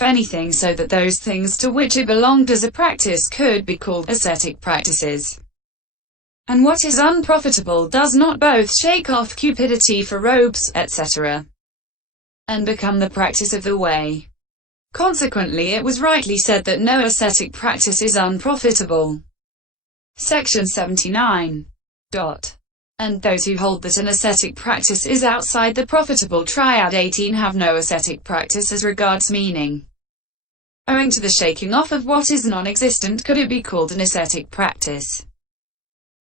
anything so that those things to which it belonged as a practice could be called ascetic practices. And what is unprofitable does not both shake off cupidity for robes, etc., and become the practice of the way. Consequently, it was rightly said that no ascetic practice is unprofitable. Section 79. And those who hold that an ascetic practice is outside the profitable triad 18 have no ascetic practice as regards meaning. Owing to the shaking off of what is non-existent, could it be called an ascetic practice?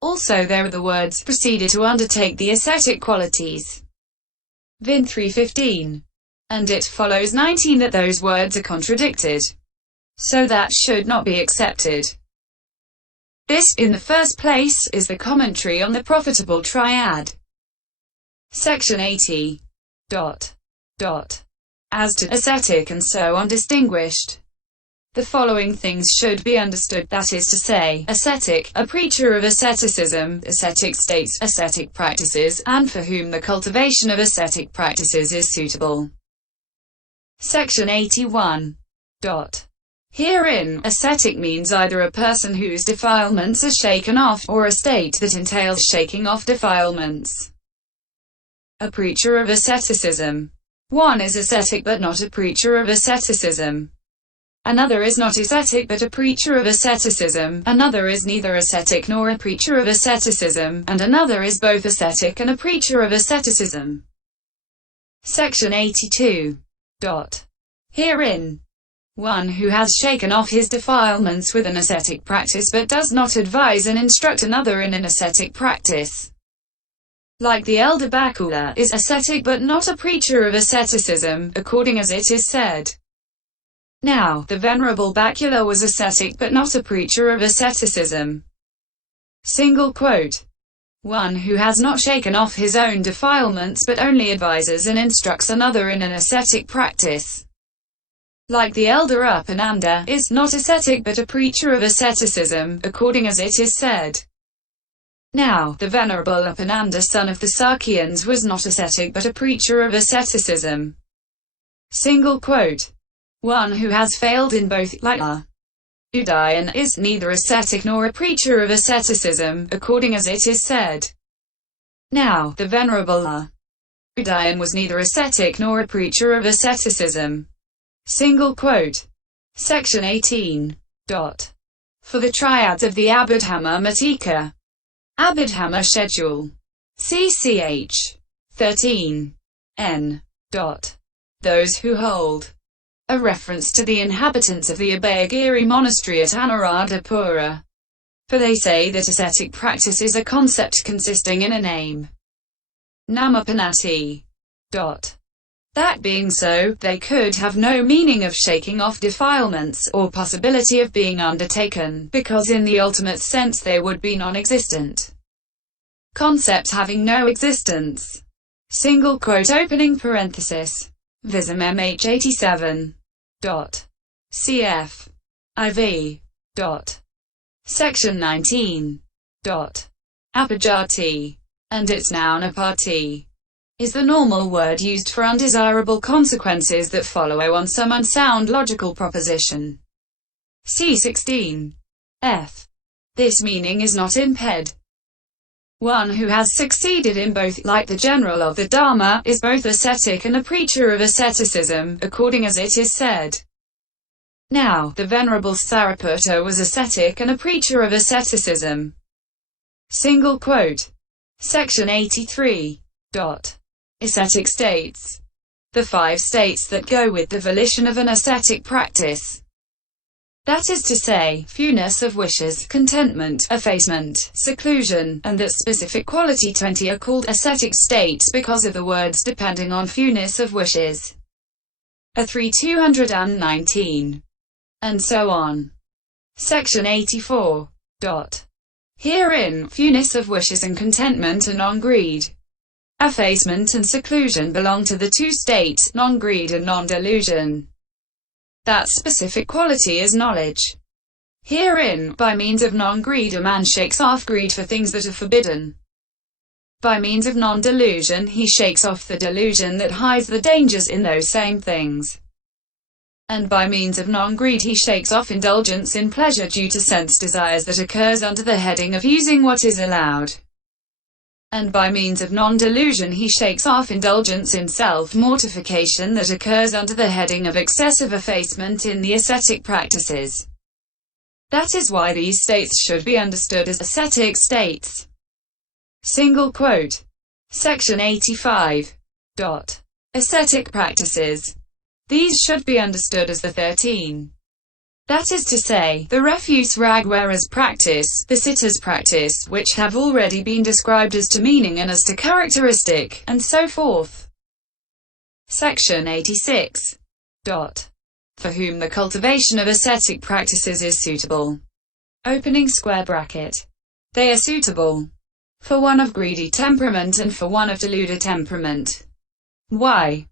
Also there are the words proceeded to undertake the ascetic qualities. Vin 3:15. And it follows 19 that those words are contradicted. So that should not be accepted. This, in the first place, is the commentary on the profitable triad. Section 80. As to ascetic and so on distinguished, the following things should be understood, that is to say, ascetic, a preacher of asceticism, ascetic states, ascetic practices, and for whom the cultivation of ascetic practices is suitable. Section 81. Herein, ascetic means either a person whose defilements are shaken off, or a state that entails shaking off defilements. A preacher of asceticism. One is ascetic but not a preacher of asceticism. Another is not ascetic but a preacher of asceticism. Another is neither ascetic nor a preacher of asceticism, and another is both ascetic and a preacher of asceticism. Section 82. Herein, one who has shaken off his defilements with an ascetic practice but does not advise and instruct another in an ascetic practice, like the elder Bhikkhu, is ascetic but not a preacher of asceticism, according as it is said. Now, the Venerable Bhikkhu was ascetic but not a preacher of asceticism. Single quote. One who has not shaken off his own defilements but only advises and instructs another in an ascetic practice, like the elder Upananda, is not ascetic but a preacher of asceticism, according as it is said. Now, the Venerable Upananda, son of the Sakyans, was not ascetic but a preacher of asceticism. Single quote. One who has failed in both, like Udayan, is neither ascetic nor a preacher of asceticism, according as it is said. Now, the Venerable Udayan was neither ascetic nor a preacher of asceticism. Single quote. Section 18. For the triads of the Abhidhamma Matika. Abhidhamma Schedule. CCH. 13. N. Those who hold a reference to the inhabitants of the Abhayagiri monastery at Anuradhapura. For they say that ascetic practice is a concept consisting in a name. Namapanati. That being so, they could have no meaning of shaking off defilements, or possibility of being undertaken, because in the ultimate sense they would be non-existent. Concepts having no existence. Single quote opening parenthesis. Vism MH 87. Cf. IV. Section 19. Apajati. And its noun apati is the normal word used for undesirable consequences that follow on some unsound logical proposition. C. 16. F. This meaning is not imped. One who has succeeded in both, like the general of the Dharma, is both ascetic and a preacher of asceticism, according as it is said. Now, the Venerable Sariputta was ascetic and a preacher of asceticism. Single quote. Section 83. Ascetic states. The 5 states that go with the volition of an ascetic practice. That is to say, fewness of wishes, contentment, effacement, seclusion, and that specific quality 20 are called ascetic states because of the words depending on fewness of wishes. A 219. And so on. Section 84. Herein, fewness of wishes and contentment and non-greed, effacement and seclusion belong to the 2 states, non-greed and non-delusion. That specific quality is knowledge. Herein, by means of non-greed a man shakes off greed for things that are forbidden. By means of non-delusion he shakes off the delusion that hides the dangers in those same things. And by means of non-greed he shakes off indulgence in pleasure due to sense desires that occurs under the heading of using what is allowed. And by means of non-delusion he shakes off indulgence in self-mortification that occurs under the heading of excessive effacement in the ascetic practices. That is why these states should be understood as ascetic states. Single quote. Section 85. Ascetic practices. These should be understood as the 13. That is to say, the refuse-rag-wearer's practice, the sitter's practice, which have already been described as to meaning and as to characteristic, and so forth. Section 86. For whom the cultivation of ascetic practices is suitable. Opening square bracket. They are suitable for one of greedy temperament and for one of deluded temperament. Why?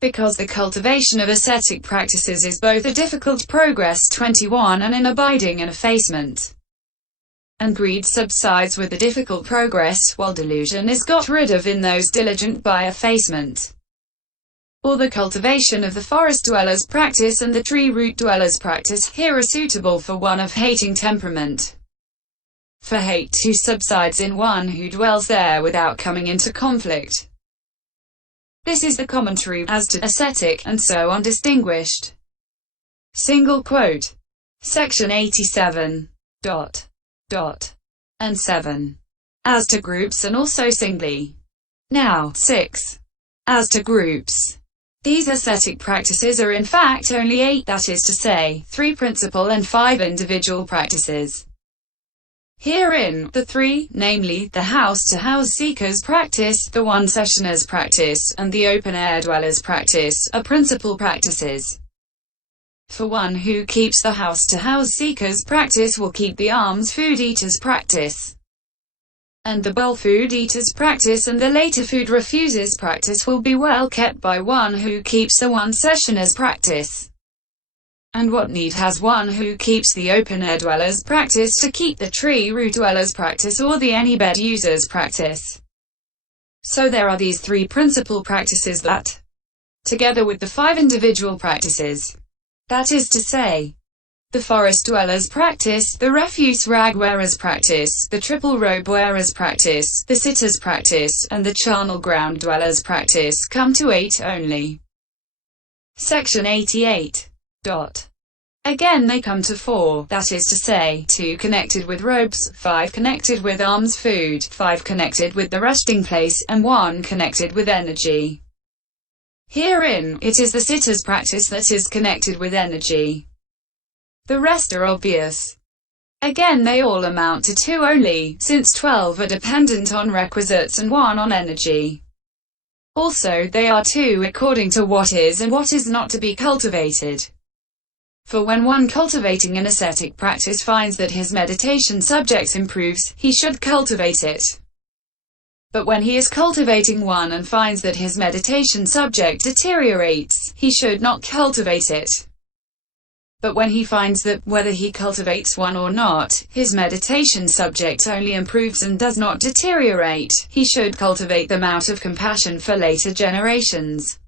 Because the cultivation of ascetic practices is both a difficult progress 21 and an abiding in effacement. And greed subsides with the difficult progress, while delusion is got rid of in those diligent by effacement. Or the cultivation of the forest dweller's practice and the tree root dweller's practice here are suitable for one of hating temperament. For hate too subsides in one who dwells there without coming into conflict. This is the commentary as to ascetic, and so on distinguished. Single quote. Section 87. And 7. As to groups and also singly. Now, 6. As to groups. These ascetic practices are in fact only 8, that is to say, 3 principal and 5 individual practices. Herein, the 3, namely, the house-to-house seeker's practice, the one-sessioner's practice, and the open-air dweller's practice, are principal practices. For one who keeps the house-to-house seeker's practice will keep the alms-food-eater's practice. And the bowl-food-eater's practice and the later-food-refuser's practice will be well kept by one who keeps the one-sessioner's practice. And what need has one who keeps the open-air dweller's practice to keep the tree-root dweller's practice or the any-bed user's practice? So there are these 3 principal practices that, together with the 5 individual practices, that is to say, the forest dweller's practice, the refuse-rag-wearer's practice, the triple-robe-wearer's practice, the sitter's practice, and the charnel-ground-dweller's practice, come to 8 only. Section 88. Again they come to 4, that is to say, 2 connected with robes, 5 connected with alms food, 5 connected with the resting place, and 1 connected with energy. Herein, it is the sitter's practice that is connected with energy. The rest are obvious. Again they all amount to 2 only, since 12 are dependent on requisites and 1 on energy. Also they are 2 according to what is and what is not to be cultivated. For when one cultivating an ascetic practice finds that his meditation subject improves, he should cultivate it. But when he is cultivating one and finds that his meditation subject deteriorates, he should not cultivate it. But when he finds that, whether he cultivates one or not, his meditation subject only improves and does not deteriorate, he should cultivate them out of compassion for later generations.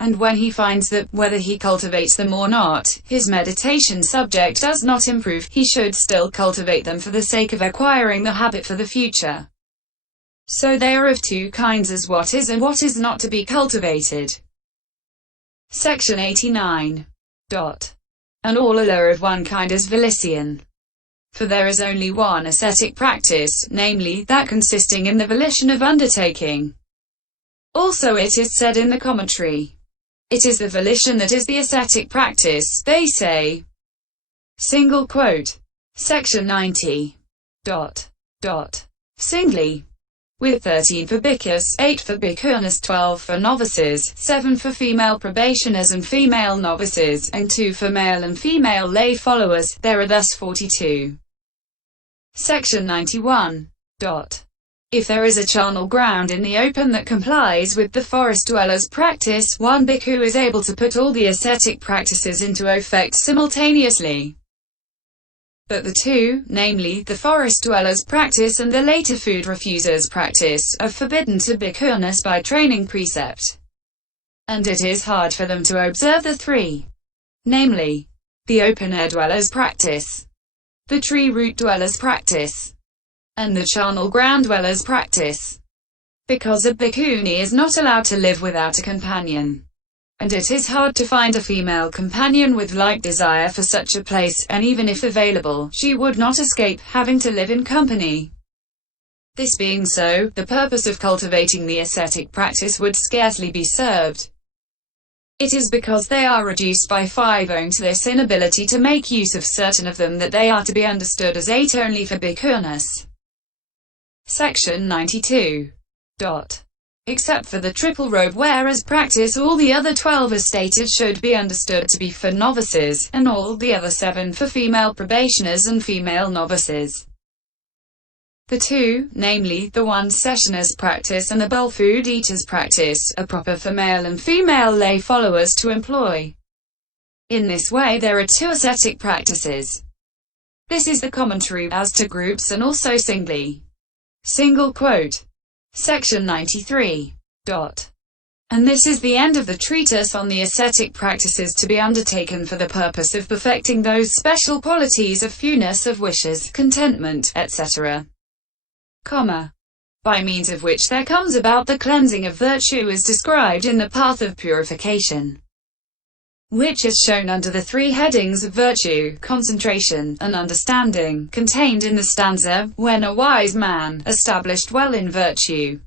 And when he finds that, whether he cultivates them or not, his meditation subject does not improve, he should still cultivate them for the sake of acquiring the habit for the future. So they are of 2 kinds, as what is and what is not to be cultivated. Section 89. And all are of one kind as volition. For there is only one ascetic practice, namely, that consisting in the volition of undertaking. Also it is said in the commentary, it is the volition that is the ascetic practice, they say. Single quote. Section 90. Singly. With 13 for bhikkhus, 8 for bhikkhunìs, 12 for novices, 7 for female probationers and female novices, and 2 for male and female lay followers, there are thus 42. Section 91. If there is a charnel ground in the open that complies with the forest dweller's practice, one bhikkhu is able to put all the ascetic practices into effect simultaneously. But the 2, namely, the forest dweller's practice and the laterfood-refuser's practice, are forbidden to bhikkhunìs by training precept. And it is hard for them to observe the 3. namely, the open-air dweller's practice, the tree-root dweller's practice, and the charnel-ground-dweller's practice. Because a bhikkhunì is not allowed to live without a companion, and it is hard to find a female companion with like desire for such a place, and even if available, she would not escape having to live in company. This being so, the purpose of cultivating the ascetic practice would scarcely be served. It is because they are reduced by 5 owing to this inability to make use of certain of them that they are to be understood as 8 only for bhikkhunìs. Section 92. Except for the triple robe wearer's practice, all the other 12 as stated should be understood to be for novices, and all the other 7 for female probationers and female novices. The 2, namely, the 1 sessioner's practice and the bowl food eater's practice, are proper for male and female lay followers to employ. In this way there are 2 ascetic practices. This is the commentary as to groups and also singly. Single quote. Section 93. And this is the end of the treatise on the ascetic practices to be undertaken for the purpose of perfecting those special qualities of fewness of wishes, contentment, etc. By means of which there comes about the cleansing of virtue as described in the path of purification, which is shown under the 3 headings of virtue, concentration, and understanding, contained in the stanza, when a wise man, established well in virtue.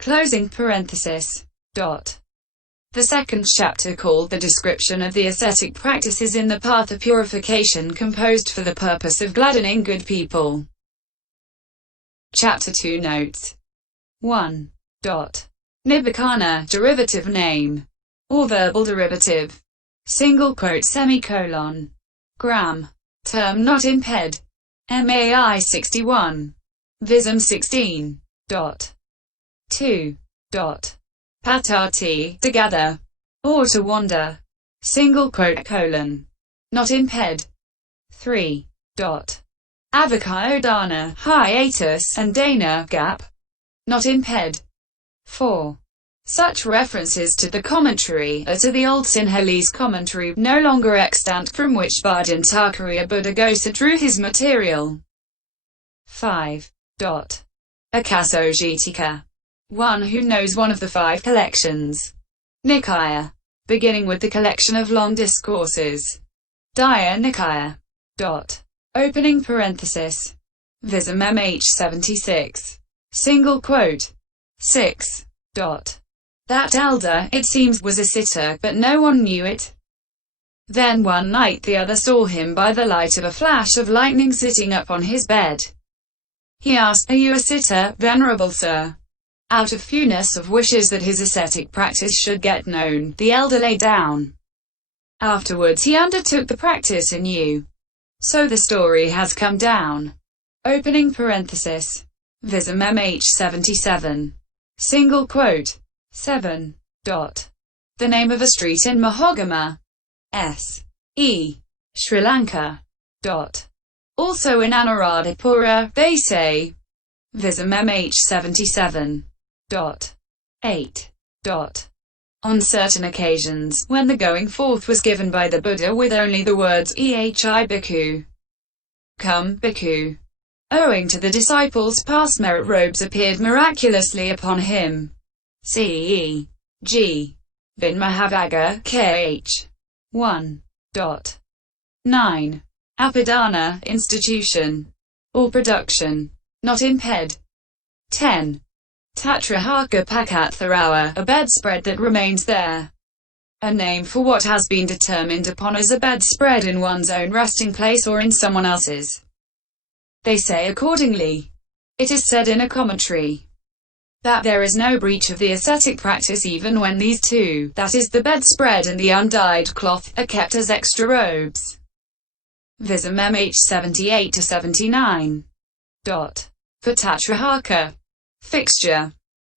Closing parenthesis. The second chapter, called the description of the ascetic practices in the path of purification, composed for the purpose of gladdening good people. Chapter 2 notes. 1. Nibbana, derivative name, or verbal derivative. Single quote semicolon. Gram. Term not imped. MAI 61. Vism 16. 2. Patati, to gather, or to wander. Single quote colon. Not imped. 3. Avakayodana, hiatus, and dana, gap. Not imped. 4. Such references to the commentary are to the old Sinhalese commentary, no longer extant, from which Bhajantakarya Buddhaghosa drew his material. 5. Akasojitika. One who knows one of the 5 collections. Nikaya. Beginning with the collection of long discourses. Daya Nikaya. Opening parenthesis. Vism MH 76. Single quote. 6. That elder, it seems, was a sitter, but no one knew it. Then one night the other saw him by the light of a flash of lightning sitting up on his bed. He asked, "Are you a sitter, venerable sir?" Out of fewness of wishes that his ascetic practice should get known, the elder lay down. Afterwards he undertook the practice anew. So the story has come down. Opening parenthesis. Vism MH 77. Single quote. 7. The name of a street in Mahogama. S.E. Sri Lanka. Also in Anuradhapura, they say. Vism MH 77. 8. On certain occasions, when the going forth was given by the Buddha with only the words Ehi Bhikkhu, come, Bhikkhu, owing to the disciples' past merit, robes appeared miraculously upon him. C.E. G. Bin Mahavagga, K.H. 1. 9. Apadana, institution, or production, not imped. 10. Tatrahaka Pakatharawa, a bedspread that remains there. A name for what has been determined upon as a bedspread in one's own resting place or in someone else's. They say accordingly. It is said in a commentary that there is no breach of the ascetic practice even when these 2, that is the bedspread and the undyed cloth, are kept as extra robes. Vism MH 78-79. For Tatrahaka fixture.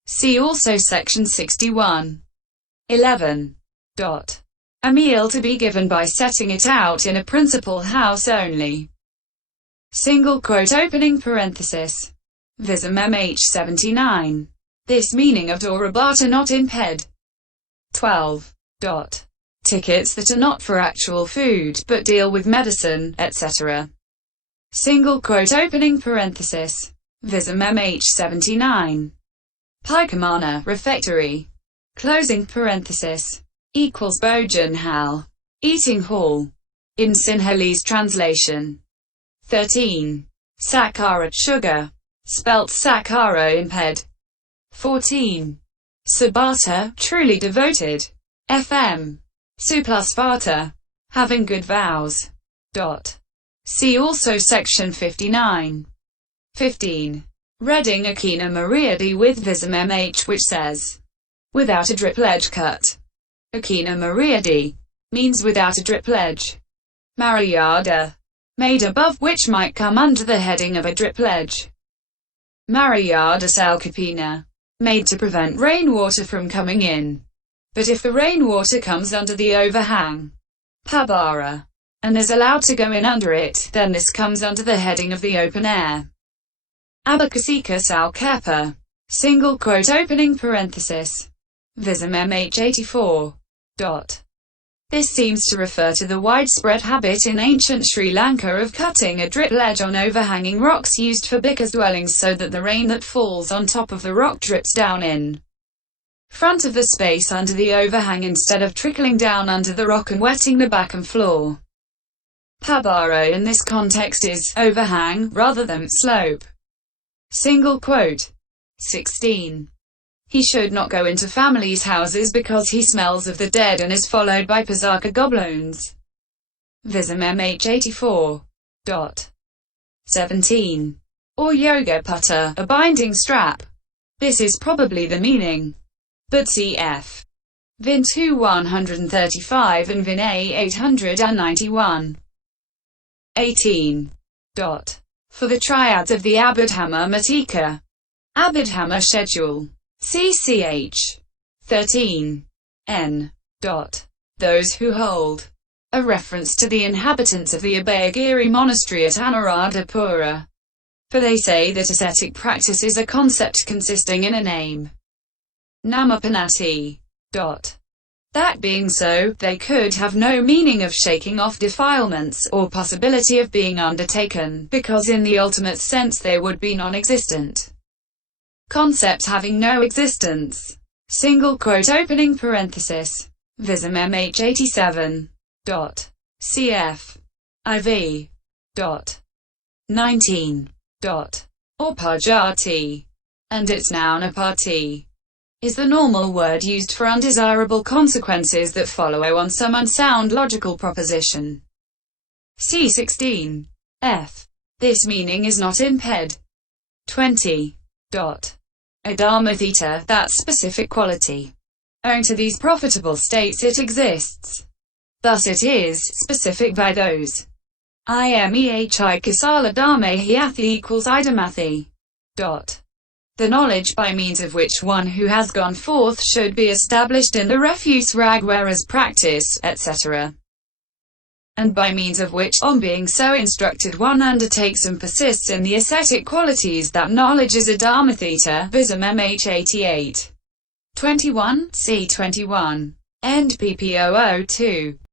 See also section 61. 11. A meal to be given by setting it out in a principal house only. Single quote opening parenthesis. Vism MH 79. This meaning of Dorabhata not imped. 12. tickets that are not for actual food, but deal with medicine, etc. Single quote opening parenthesis. Visum MH 79. Paikamana, refectory. Closing parenthesis. Equals Bojan Hal. Eating hall. In Sinhalese translation. 13. Sakara, sugar. Spelt Sakara in ped. 14. Sabata, truly devoted. FM. Suplasvata. Having good vows. See also section 59. 15. Reading Akina Mariadi with Visum MH, which says, without a drip ledge cut. Akina Mariadi means without a drip ledge. Mariyada, made above, which might come under the heading of a drip ledge. Mariyada Salkapina, made to prevent rainwater from coming in. But if the rainwater comes under the overhang, Pabara, and is allowed to go in under it, then this comes under the heading of the open air. Abakasika Salkepa. Single quote opening parenthesis. Visum MH 84. This seems to refer to the widespread habit in ancient Sri Lanka of cutting a drip ledge on overhanging rocks used for bhikkhus dwellings so that the rain that falls on top of the rock drips down in front of the space under the overhang instead of trickling down under the rock and wetting the back and floor. Pabara in this context is overhang rather than slope. Single quote. 16. He should not go into families' houses because he smells of the dead and is followed by Pasaka goblins. Visum MH 84. 17. Or yoga putta, a binding strap. This is probably the meaning. But cf. Vin 2 135 and Vin A 891. 18. For the triads of the Abhidhamma Matika. Abhidhamma schedule. CCH. 13. N. Those who hold. A reference to the inhabitants of the Abhayagiri monastery at Anuradhapura. For they say that ascetic practice is a concept consisting in a name. Namapanati. That being so, they could have no meaning of shaking off defilements, or possibility of being undertaken, because in the ultimate sense they would be non-existent. Concepts having no existence. Single quote opening parenthesis. Visum MH 87. Cf. IV. 19. Or pajati. And its noun apati. Is the normal word used for undesirable consequences that follow on some unsound logical proposition. C. 16. F. This meaning is not in ped. 20. A dharma theta, that specific quality. Owing to these profitable states it exists. Thus it is specific by those. Imehi kasala dharma hyathi equals idamathi. The knowledge by means of which one who has gone forth should be established in the refuse rag, whereas practice, etc. And by means of which, on being so instructed, one undertakes and persists in the ascetic qualities, that knowledge is a dharma theta. Visum MH 88. 21, c. 21. End pp. 002.